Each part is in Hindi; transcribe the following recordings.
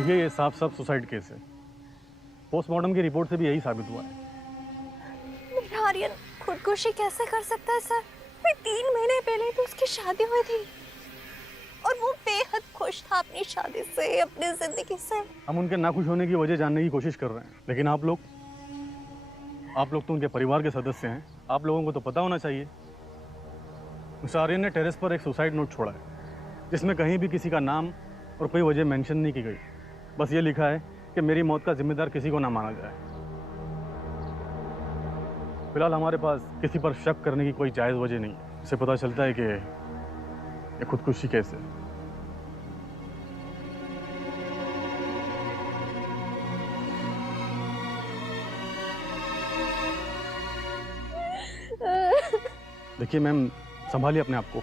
देखिए, ये साफ साफ सुसाइड केस है। पोस्टमार्टम की रिपोर्ट से भी यही साबित हुआ है। मेरा आर्यन खुदकुशी कैसे कर सकता है सर? मैं 3 महीने पहले तो उसकी शादी हुई थी और वो बेहद खुश था अपनी शादी से, अपनी जिंदगी से। हम उनके नाखुश होने की वजह जानने की कोशिश कर रहे हैं, लेकिन आप लोग तो उनके परिवार के सदस्य हैं। आप लोगों को तो पता होना चाहिए। मिस्टर आर्यन ने टेरेस पर एक सुसाइड नोट छोड़ा है, जिसमें कहीं भी किसी का नाम और कोई वजह मेंशन नहीं की गई। बस ये लिखा है कि मेरी मौत का जिम्मेदार किसी को ना माना जाए। फिलहाल हमारे पास किसी पर शक करने की कोई जायज वजह नहीं है। इससे पता चलता है कि ये खुदकुशी केस है। देखिए मैम, संभालिए अपने आप को।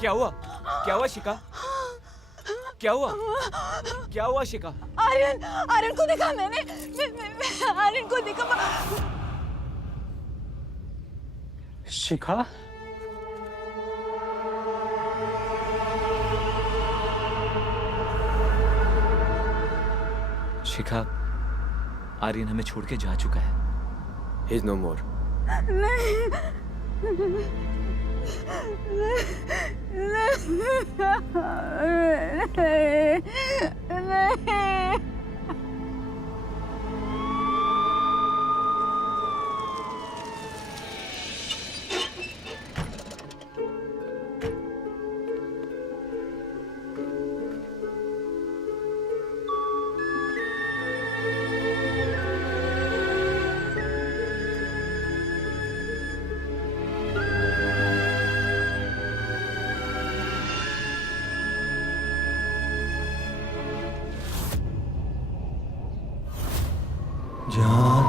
क्या हुआ? क्या हुआ शिखा? क्या हुआ? क्या हुआ शिखा? आर्यन को देखा मैंने। आर्यन को देखा। शिखा? शिखा, आर्यन हमें छोड़ के जा चुका है। He is no more. नहीं। जान,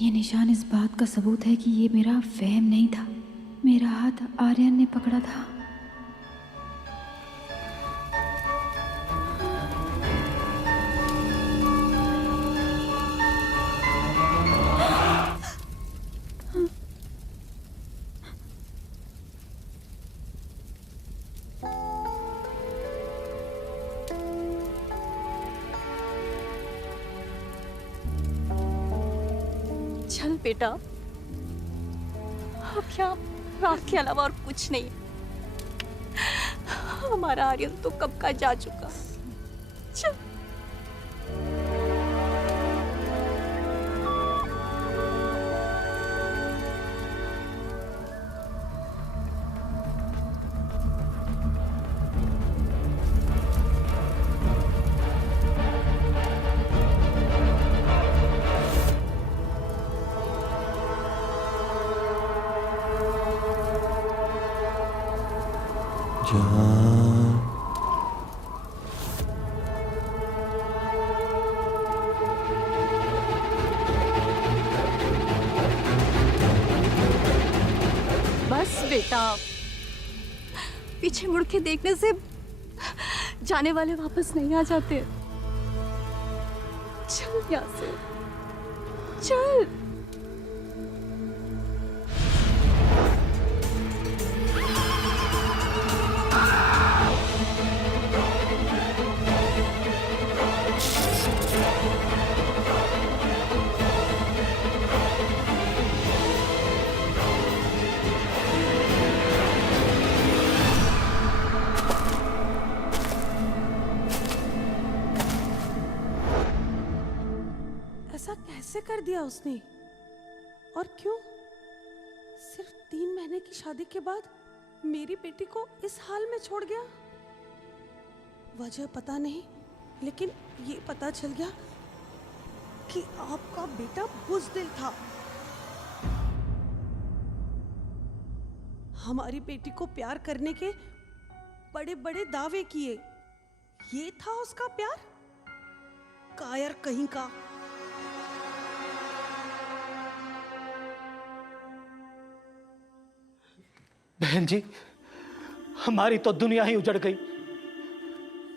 ये निशान इस बात का सबूत है कि ये मेरा वहम नहीं था। मेरा हाथ आर्यन ने पकड़ा था। चल बेटा, अब यहाँ रात के अलावा और कुछ नहीं। हमारा आर्यन तो कब का जा चुका। चल। जान, बस बेटा, पीछे मुड़ के देखने से जाने वाले वापस नहीं आ जाते। चल यहाँ से, चल। ऐसा कैसे कर दिया उसने? और क्यों? सिर्फ 3 महीने की शादी के बाद मेरी बेटी को इस हाल में छोड़ गया। वजह पता नहीं, लेकिन ये पता चल गया कि आपका बेटा बुज़दिल था। हमारी बेटी को प्यार करने के बड़े बड़े दावे किए। ये था उसका प्यार? कायर कहीं का। बहन जी, हमारी तो दुनिया ही उजड़ गई।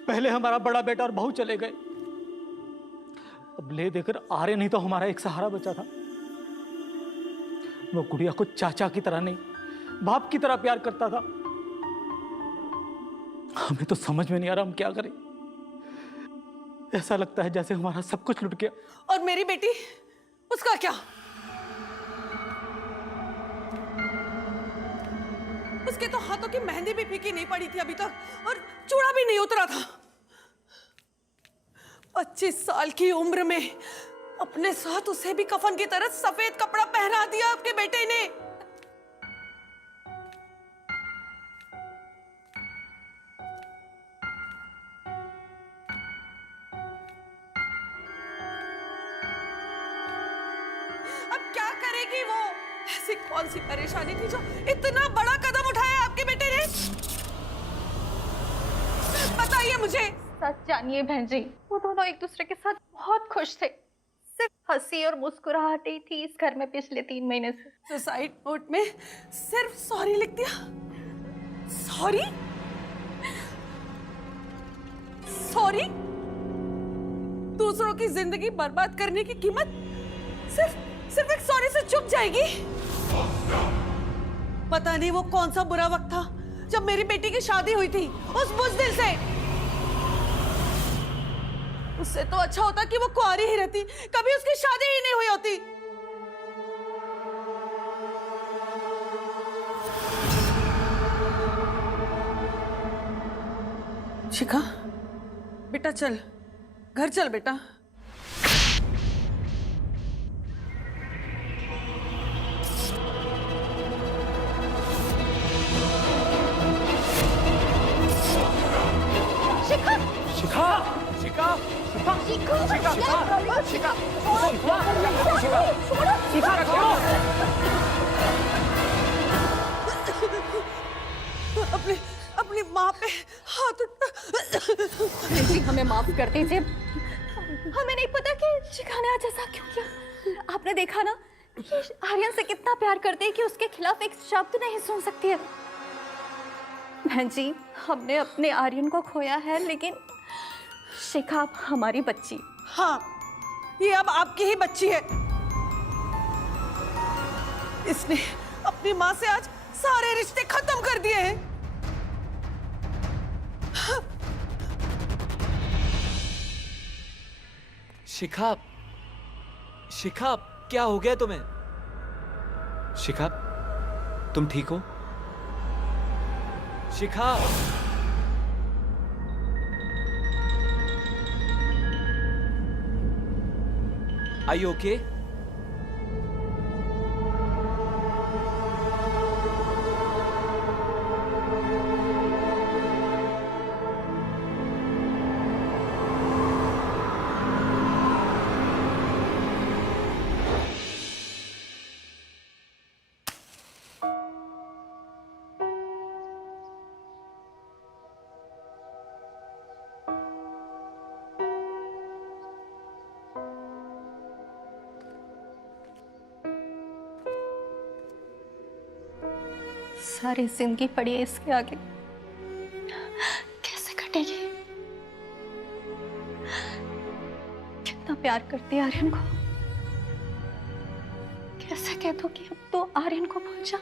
पहले हमारा बड़ा बेटा और बहू चले गए, अब ले देकर आर्यन नहीं तो हमारा एक सहारा बचा था। वो गुड़िया को चाचा की तरह नहीं, बाप की तरह प्यार करता था। हमें तो समझ में नहीं आ रहा हम क्या करें। ऐसा लगता है जैसे हमारा सब कुछ लुट गया। और मेरी बेटी, उसका क्या? उसके तो हाथों की मेहंदी भी फीकी नहीं पड़ी थी अभी तक, और चूड़ा भी नहीं उतरा था। 25 साल की उम्र में अपने साथ उसे भी कफन की तरह सफेद कपड़ा पहना दिया आपके बेटे ने। अब क्या करेगी वो? ऐसी कौन सी परेशानी थी जो इतना बड़ा कदम उठाया आपके बेटे ने? बताइए मुझे। सच जानिए बहन जी, वो दोनों एक दूसरे के साथ बहुत खुश थे। सिर्फ हंसी और मुस्कुराहट ही थी इस घर में पिछले 3 महीने से। सुसाइड नोट में सिर्फ सॉरी लिख दिया। सॉरी? सॉरी? दूसरों की जिंदगी बर्बाद करने की कीमत सिर्फ एक सॉरी से चुक जाएगी? पता नहीं वो कौन सा बुरा वक्त था जब मेरी बेटी की शादी हुई थी उस बुज़दिल से। उससे तो अच्छा होता कि वो कुंवारी ही रहती, कभी उसकी शादी ही नहीं हुई होती। शिखा, बेटा चल, घर चल बेटा। शिखा शिखा शिखा अपनी माँ पे हाथ जी हमें माफ कर दीजिए, हमें नहीं पता कि शिखा ने आज ऐसा क्यों किया। आपने देखा ना कि आर्यन से कितना प्यार करते हैं कि उसके खिलाफ एक शब्द नहीं सुन सकती है। बहन जी, हमने अपने आर्यन को खोया है, लेकिन शिखा अब हमारी बच्ची। हाँ, ये अब आपकी ही बच्ची है। इसने अपनी माँ से आज सारे रिश्ते खत्म कर दिए हैं। शिखा, शिखा क्या हो गया तुम्हें? शिखा, तुम ठीक हो? शिखा, आर यू ओके? सारी जिंदगी पड़ी है इसके आगे, कैसे कटेगी? कितना प्यार करती है आर्यन को, कैसे कह दो कि अब तो आर्यन को भूल जा।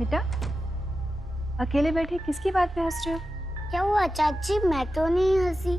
बेटा, अकेले बैठे किसकी बात पे हंस रहे हो? क्या हुआ चाची? मैं तो नहीं हंसी।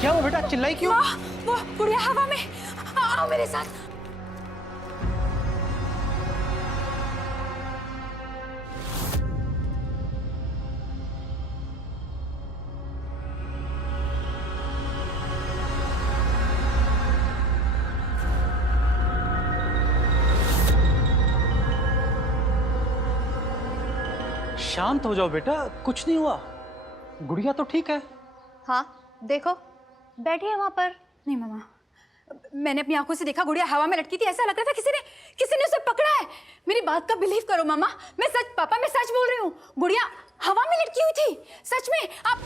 क्या हुआ बेटा, चिल्लाई क्यों? वो गुड़िया हवा में, आओ मेरे साथ। शांत हो जाओ बेटा, कुछ नहीं हुआ, गुड़िया तो ठीक है। हाँ देखो, बैठी है वहां पर। नहीं मामा, मैंने अपनी आंखों से देखा, गुड़िया हवा में लटकी थी, ऐसा लग रहा था किसी ने उसे पकड़ा है। मेरी बात का बिलीव करो मामा, मैं सच बोल रही हूँ। गुड़िया हवा में लटकी हुई थी, सच में। आप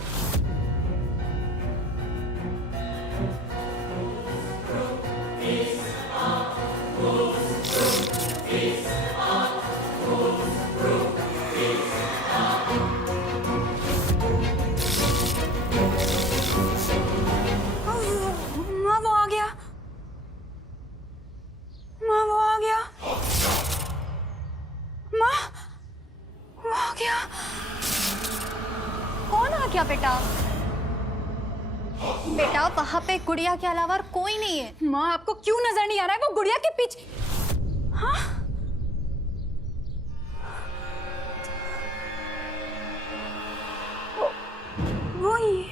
माँ वो आ गया, माँ वो आ गया, माँ वो आ गया। कौन आ गया बेटा? बेटा वहां पे गुड़िया के अलावा और कोई नहीं है। माँ आपको क्यों नजर नहीं आ रहा है वो गुड़िया के पीछे? हाँ वो ही।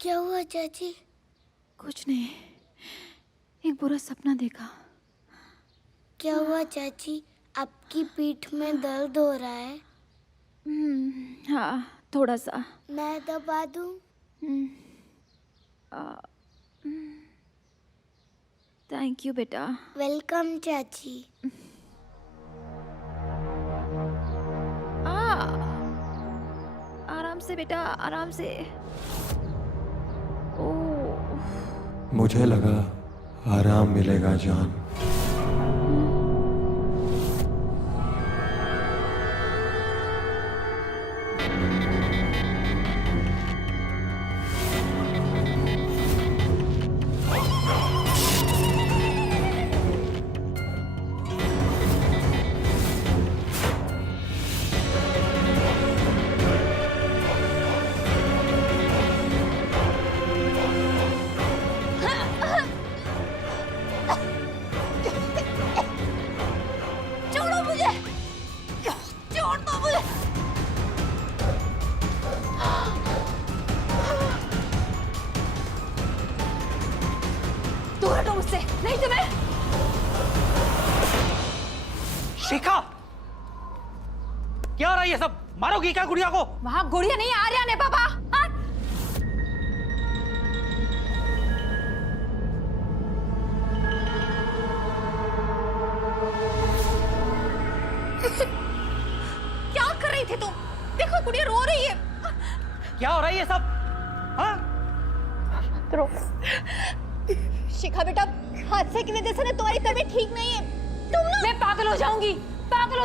क्या हुआ चाची? कुछ नहीं, एक बुरा सपना देखा। क्या हुआ चाची? आपकी पीठ में दर्द हो रहा है? हाँ थोड़ा सा। मैं दबा दूं? थैंक यू बेटा। वेलकम चाची। आराम से बेटा, आराम से। ओह मुझे लगा आराम मिलेगा जान। शिखा, क्या हो रहा है ये सब? मारोगी क्या गुड़िया को? वहां गुड़िया नहीं, आर्यन है पापा। हाँ? क्या कर रही थी तुम? देखो गुड़िया रो रही है। क्या हो रहा है ये सब? हाँ? रो। शिखा बेटा, हादसे की वजह से ना तुम्हारी तबीयत ठीक नहीं है। तुम ना मैं पागल हो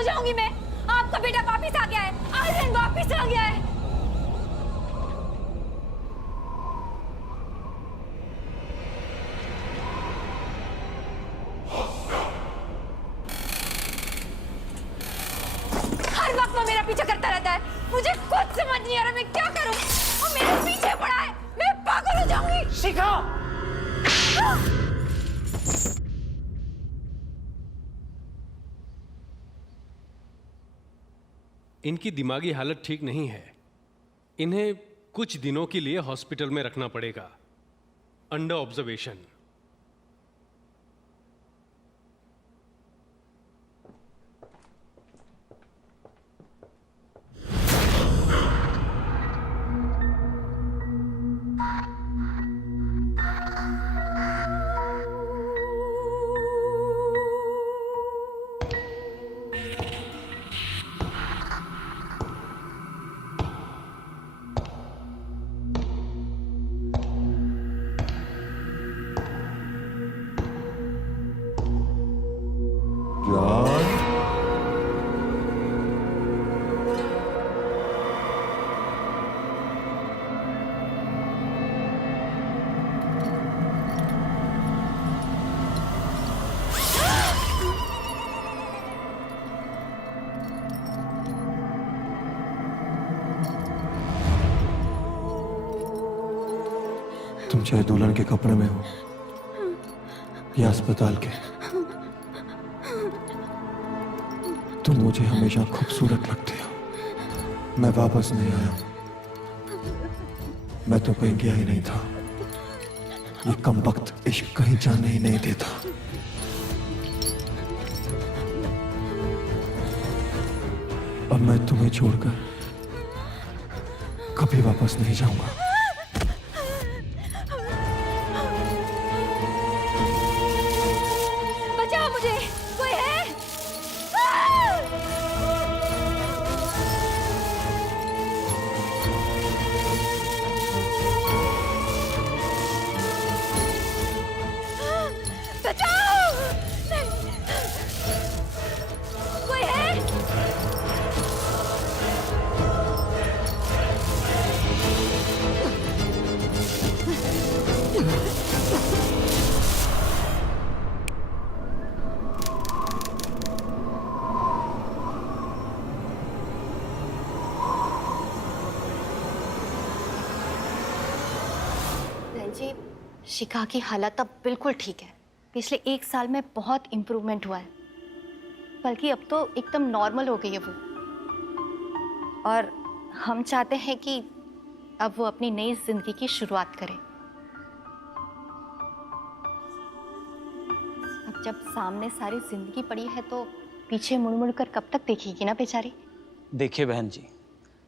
जाऊंगी मैं। आपका बेटा वापिस आ गया है, आर्यन वापिस आ गया है। हर वक्त वो मेरा पीछा करता रहता है, मुझे कुछ समझ नहीं आ रहा मैं क्या करूं। वो मेरे पीछे पड़ा है, मैं पागल हो जाऊंगी। शिखा! इनकी दिमागी हालत ठीक नहीं है। इन्हें कुछ दिनों के लिए हॉस्पिटल में रखना पड़ेगा, अंडर ऑब्जर्वेशन। जॉन, तुम चाहे दुल्हन के कपड़े में हो या अस्पताल के, तुम मुझे हमेशा खूबसूरत लगती हो। मैं वापस नहीं आया, मैं तो कहीं गया ही नहीं था। ये कमबख्त इश्क कहीं जाने ही नहीं देता। अब मैं तुम्हें छोड़कर कभी वापस नहीं जाऊंगा। बचाओ मुझे, कोई है? बचाओ! कोई है? बहन जी, शिखा की हालत अब बिल्कुल ठीक है। पिछले 1 साल में बहुत इम्प्रूवमेंट हुआ है, बल्कि अब तो एकदम नॉर्मल हो गई है वो। और हम चाहते हैं कि अब वो अपनी नई जिंदगी की शुरुआत करे। अब जब सामने सारी जिंदगी पड़ी है तो पीछे मुड़ मुड़ कर कब तक देखेगी ना बेचारी। देखिए बहन जी,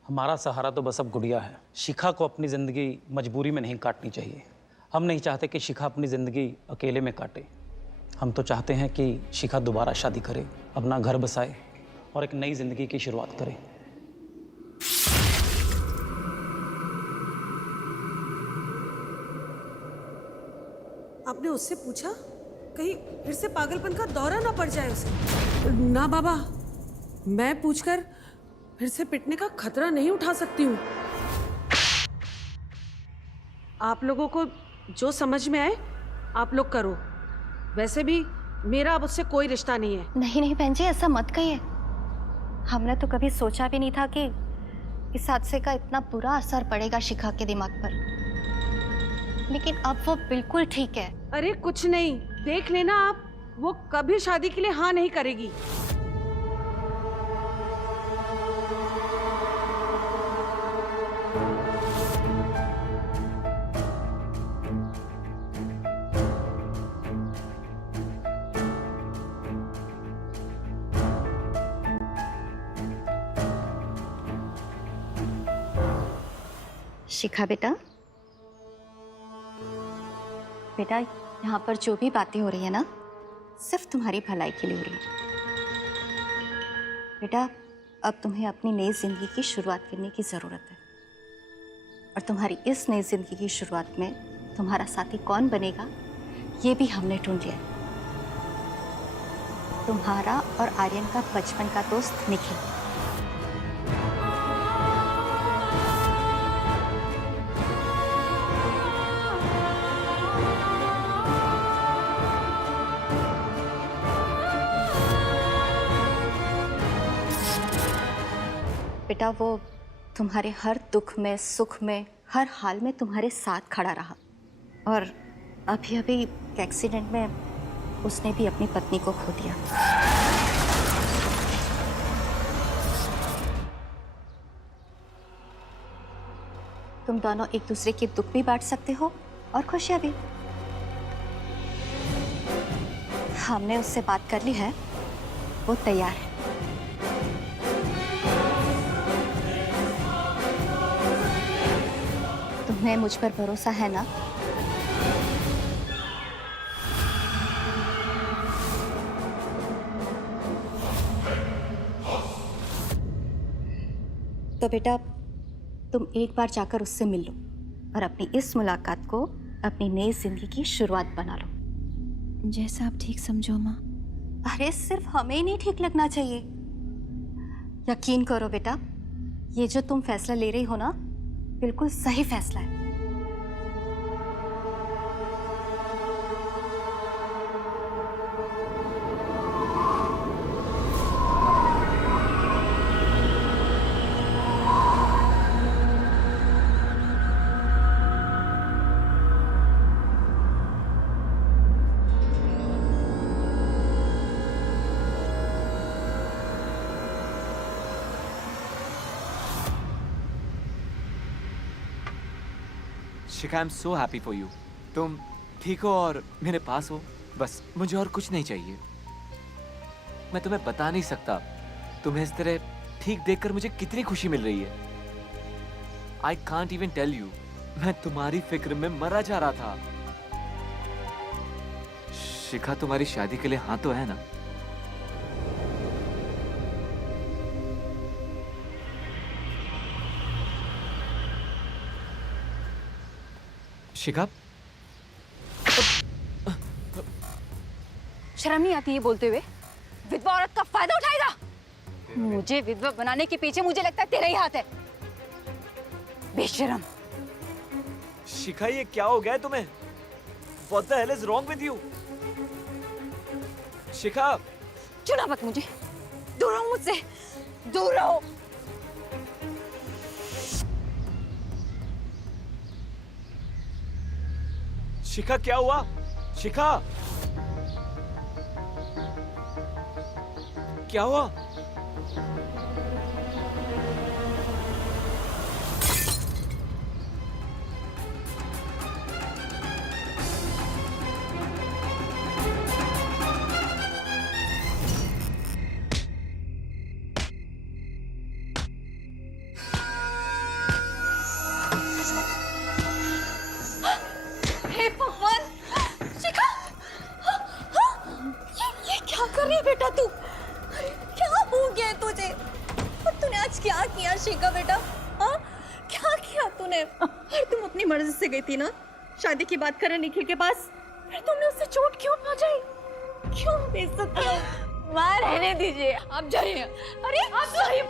हमारा सहारा तो बस अब गुड़िया है। शिखा को अपनी ज़िंदगी मजबूरी में नहीं काटनी चाहिए। हम नहीं चाहते कि शिखा अपनी ज़िंदगी अकेले में काटे। हम तो चाहते हैं कि शिखा दोबारा शादी करे, अपना घर बसाए और एक नई ज़िंदगी की शुरुआत करे। आपने उससे पूछा कहीं फिर से पागलपन का दौरा ना पड़ जाए उसे? ना बाबा, मैं पूछकर फिर से पिटने का खतरा नहीं उठा सकती हूँ। आप लोगों को जो समझ में आए आप लोग करो। वैसे भी मेरा अब उससे कोई रिश्ता नहीं है। नहीं नहीं बहन जी, ऐसा मत कहिए। हमने तो कभी सोचा भी नहीं था कि इस हादसे का इतना बुरा असर पड़ेगा शिखा के दिमाग पर। लेकिन अब वो बिल्कुल ठीक है। अरे कुछ नहीं, देख लेना आप, वो कभी शादी के लिए हाँ नहीं करेगी। शिखा बेटा, बेटा यहाँ पर जो भी बातें हो रही है ना, सिर्फ तुम्हारी भलाई के लिए हो रही है। बेटा, अब तुम्हें अपनी नई जिंदगी की शुरुआत करने की जरूरत है, और तुम्हारी इस नई जिंदगी की शुरुआत में तुम्हारा साथी कौन बनेगा ये भी हमने ढूंढ लिया है। तुम्हारा और आर्यन का बचपन का दोस्त निखिल। बेटा, वो तुम्हारे हर दुख में, सुख में, हर हाल में तुम्हारे साथ खड़ा रहा, और अभी अभी एक्सीडेंट में उसने भी अपनी पत्नी को खो दिया। तुम दोनों एक दूसरे के दुख भी बांट सकते हो और खुशियां भी। हमने उससे बात कर ली है, वो तैयार है। तुम्हें मुझ पर भरोसा है ना? तो बेटा, तुम एक बार जाकर उससे मिल लो और अपनी इस मुलाकात को अपनी नई जिंदगी की शुरुआत बना लो। जैसा आप ठीक समझो माँ। अरे सिर्फ हमें ही नहीं ठीक लगना चाहिए। यकीन करो बेटा, ये जो तुम फैसला ले रही हो ना, बिल्कुल सही फैसला है। Shikha, I am so happy for you. तुम ठीक हो और मेरे पास हो, बस मुझे और कुछ नहीं चाहिए। मैं तुम्हें बता नहीं सकता तुम्हें इस तरह ठीक देखकर मुझे कितनी खुशी मिल रही है। I can't even tell you. मैं तुम्हारी फिक्र में मरा जा रहा था। शिखा, तुम्हारी शादी के लिए हाँ तो है ना? शिखा, शर्म नहीं आती ये बोलते हुए? विधवा औरत का फायदा उठाएगा? मुझे विधवा बनाने के पीछे मुझे लगता है तेरा ही हाथ है, बेशरम। शिखा, ये क्या हो गया है तुम्हें? What the hell is wrong with you? शिखा, चुना मत मुझे, दूर रहो मुझसे, दूर रहो। शिखा, क्या हुआ? शिखा, क्या हुआ? हे भगवान! शिखा! ये क्या कर रही है बेटा तू? क्या हो गया है तुझे? और तूने आज क्या किया शिखा बेटा? हाँ? क्या किया तूने? और तुम अपनी मर्जी से गई थी ना शादी की बात करने निखिल के पास, फिर तुमने उससे चोट क्यों पहुंचाई? क्यों बेइज्जत किया? मां, रहने दीजिए, आप जाइए। अरे आप जाइए।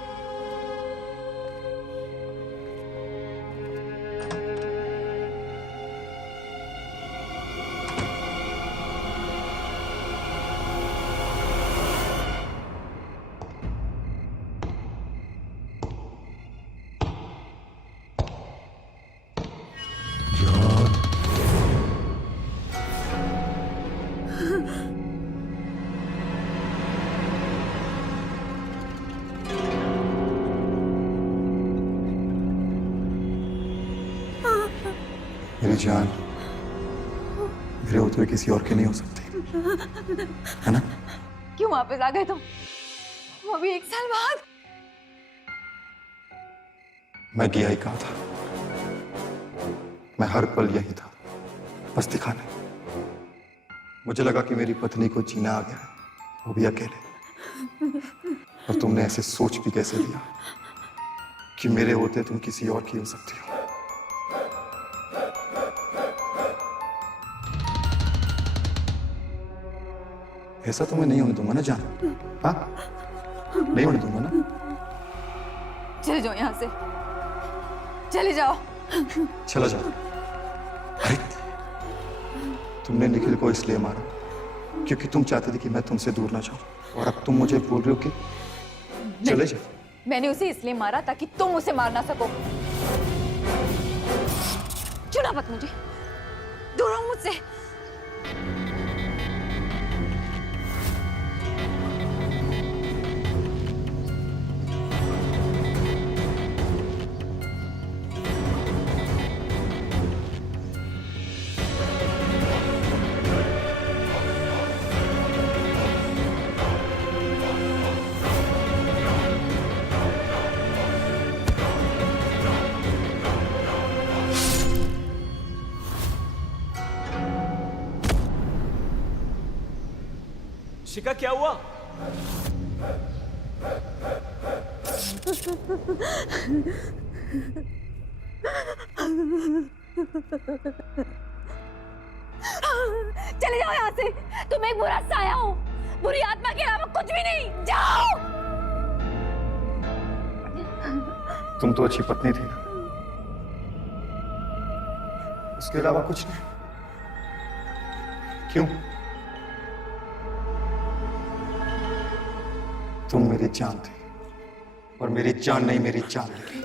मेरी जान, मेरे होते हुए किसी और के नहीं हो सकती, है ना? क्यों वापस आ गए तुम? वो भी 1 साल बाद। मैं गया ही कहा था, मैं हर पल यही था, बस दिखाने। मुझे लगा कि मेरी पत्नी को जीना आ गया है, वो भी अकेले। और तुमने ऐसे सोच भी कैसे लिया कि मेरे होते तुम किसी और की हो सकती हो। ऐसा तो मैं नहीं होने दूंगा ना जान। हाँ, नहीं होने दूंगा ना। चले जाओ यहाँ से, चले जाओ। चला जाओ। अरे तुमने निखिल को इसलिए मारा क्योंकि तुम चाहते थे कि मैं तुमसे दूर ना जाऊं, और अब तुम मुझे बोल रहे हो कि चले जाओ। मैंने उसे इसलिए मारा ताकि तुम उसे मार ना सको। छुड़ा मत मुझे, दूर रहो मुझसे। शिका, क्या हुआ? चले जाओ यहाँ से, तुम एक बुरा साया हो, बुरी आत्मा के अलावा कुछ भी नहीं। जाओ। तुम तो अच्छी पत्नी थी ना, उसके अलावा कुछ नहीं। क्यों? तुम मेरी जान थी, और मेरी जान नहीं मेरी जान लगी।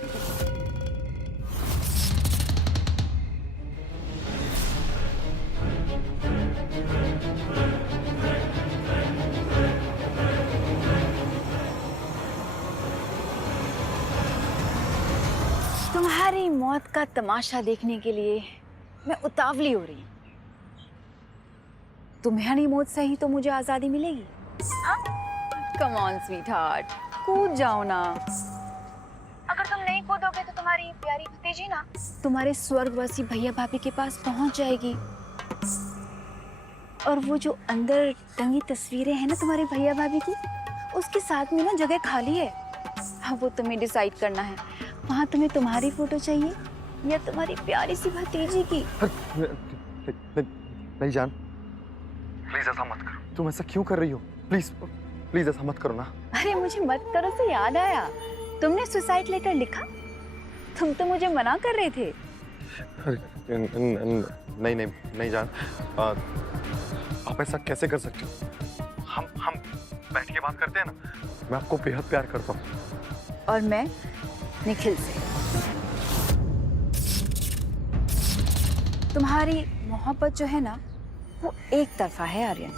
तुम्हारी मौत का तमाशा देखने के लिए मैं उतावली हो रही हूँ। तुम्हारी मौत से ही तो मुझे आजादी मिलेगी। कम ऑन स्वीटहार्ट, कूद जाओ ना। अगर तुम नहीं कूदोगे तो तुम्हारी प्यारी भतीजी ना तुम्हारे स्वर्गवासी भैया भाभी के पास पहुंच जाएगी। और वो जो अंदर टंगी तस्वीरें हैं ना तुम्हारे भैया भाभी की, उसके साथ में ना जगह खाली है। हाँ, वो तुम्हें डिसाइड करना है, वहाँ तुम्हें तुम्हारी फोटो चाहिए या तुम्हारी प्यारी सी भतीजी की। नहीं जान, प्लीज ऐसा मत करो। तुम ऐसा क्यों कर रही हो? प्लीज प्लीज ऐसा मत करो ना। अरे मुझे मत करो से याद आया, तुमने सुसाइड लेटर लिखा? तुम तो मुझे मना कर रहे थे। नहीं नहीं नहीं जान, आप ऐसा कैसे कर सकते हो? हम बैठ के बात करते हैं ना। मैं आपको बेहद प्यार करता हूँ। और मैं निखिल से। तुम्हारी मोहब्बत जो है ना, वो एक तरफा है आर्यन।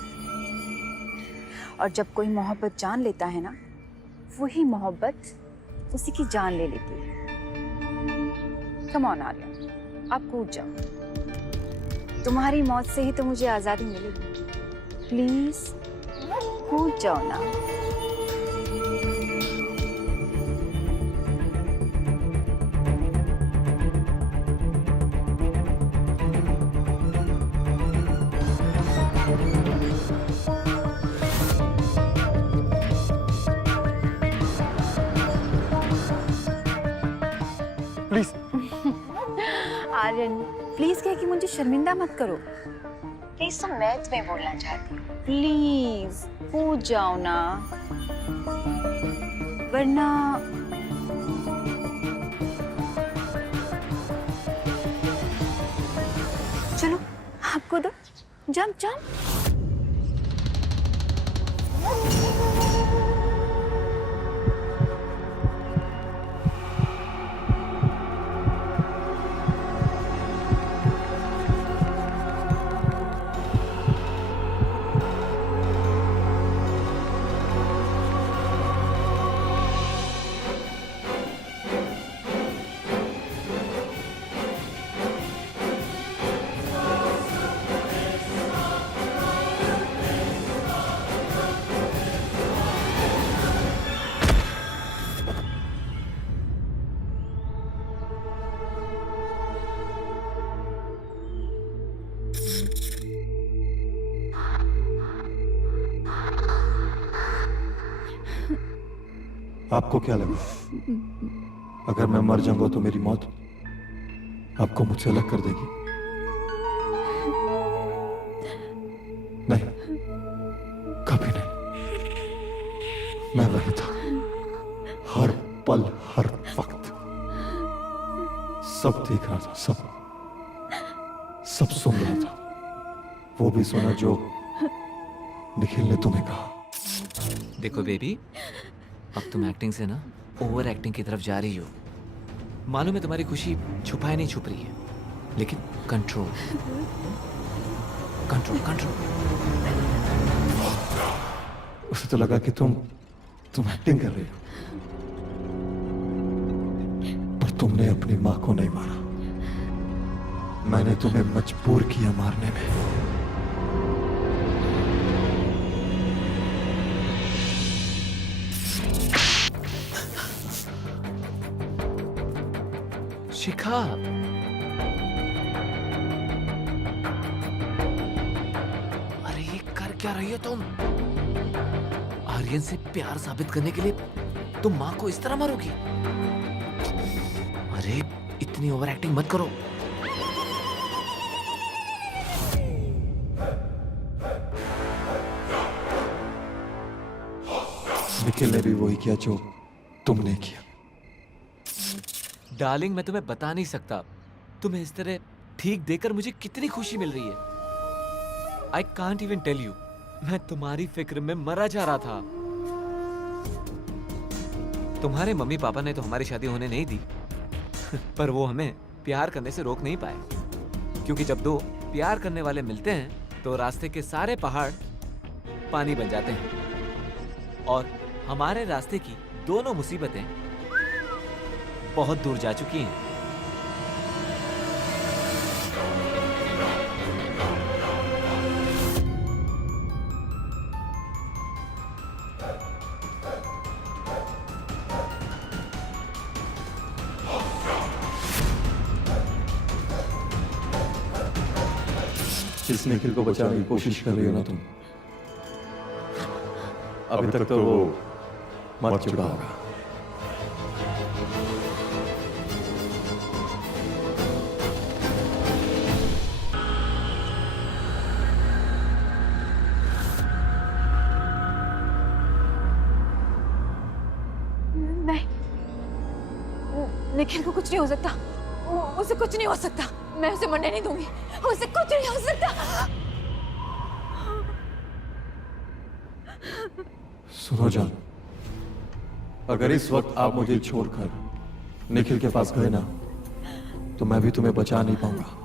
और जब कोई मोहब्बत जान लेता है ना, वही मोहब्बत उसी की जान ले लेती है। कम ऑन आर्यन, आप कूद जाओ। तुम्हारी मौत से ही तो मुझे आजादी मिलेगी। प्लीज कूद जाओ ना। प्लीज आर्यन, प्लीज कह के मुझे शर्मिंदा मत करो। प्लीज तो मैं तुम्हें बोलना चाहती हूँ। प्लीज कूद जाओ ना, वरना चलो आप कूदो, जंप जंप। आपको क्या लगा अगर मैं मर जाऊंगा तो मेरी मौत आपको मुझसे अलग कर देगी? नहीं, कभी नहीं। मैं वही था, हर पल हर वक्त सब देख रहा था, सब सुन रहा था। वो भी सुना जो निखिल ने तुम्हें कहा। देखो बेबी, अब तुम एक्टिंग से ना ओवर एक्टिंग की तरफ जा रही हो। मालूम है तुम्हारी खुशी छुपाए नहीं छुप रही है, लेकिन कंट्रोल कंट्रोल कंट्रोल। उसे तो लगा कि तुम एक्टिंग कर रही हो, पर तुमने अपनी मां को नहीं मारा। मैंने तुम्हें मजबूर किया मारने में। शिखा, अरे ये कर क्या रही हो तुम? आर्यन से प्यार साबित करने के लिए तुम मां को इस तरह मारोगी? अरे इतनी ओवर एक्टिंग मत करो। निखिल ने भी वही किया जो तुमने किया। डार्लिंग, मैं तुम्हें बता नहीं सकता तुम्हें इस तरह ठीक देखकर मुझे कितनी खुशी मिल रही है। I can't even tell you. मैं तुम्हारी फिक्र में मरा जा रहा था। तुम्हारे मम्मी पापा ने तो हमारी शादी होने नहीं दी पर वो हमें प्यार करने से रोक नहीं पाए, क्योंकि जब दो प्यार करने वाले मिलते हैं तो रास्ते के सारे पहाड़ पानी बन जाते हैं और हमारे रास्ते की दोनों मुसीबतें बहुत दूर जा चुकी हैं। जिस निखिल को बचाने की कोशिश कर रही हो ना तुम, अभी तक तो वो मर चुका होगा। नहीं, निखिल को कुछ नहीं हो सकता। उसे कुछ नहीं हो सकता। मैं उसे मरने नहीं दूंगी। उसे कुछ नहीं हो सकता। सुनो जान, अगर इस वक्त आप मुझे छोड़कर निखिल के पास गए ना तो मैं भी तुम्हें बचा नहीं पाऊंगा।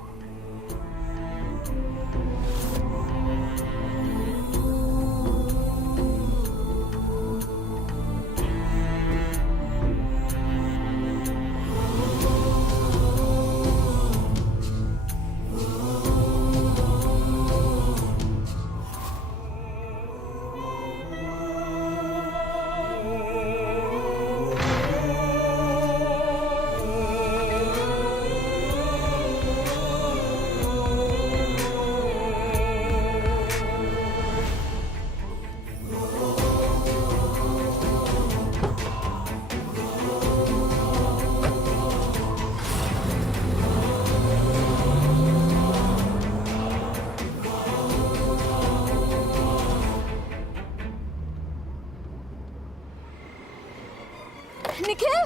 निखिल,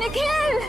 निखिल,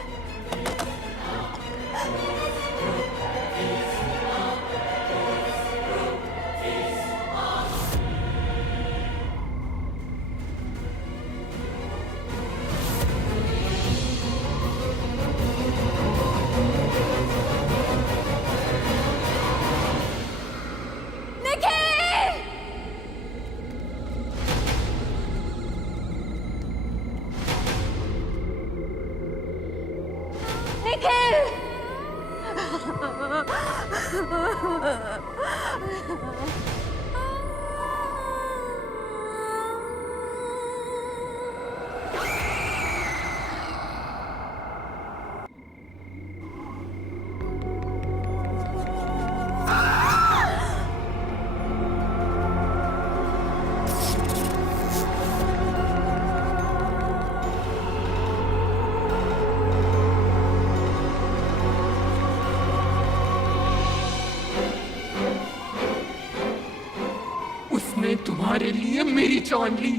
जान ली,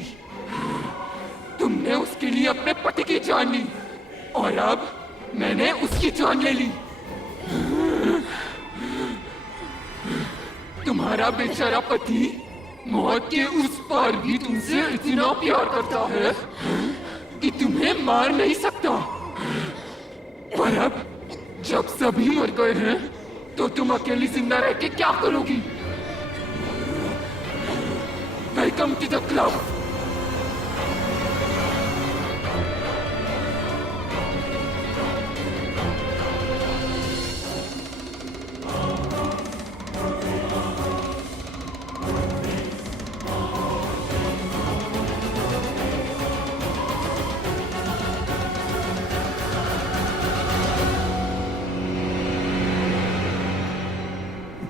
तुमने उसके लिए अपने पति की जान ली, और अब मैंने उसकी जान ले ली। तुम्हारा बेचारा पति मौत के उस पार भी तुमसे इतना प्यार करता है कि तुम्हें मार नहीं सकता। पर अब जब सभी मर गए हैं तो तुम अकेली जिंदा रह के क्या करोगी? Welcome to the club.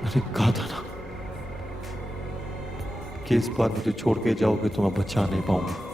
मैंने कहा था ना कि इस बार मुझे छोड़ के जाओगे तो मैं बचा नहीं पाऊंगा।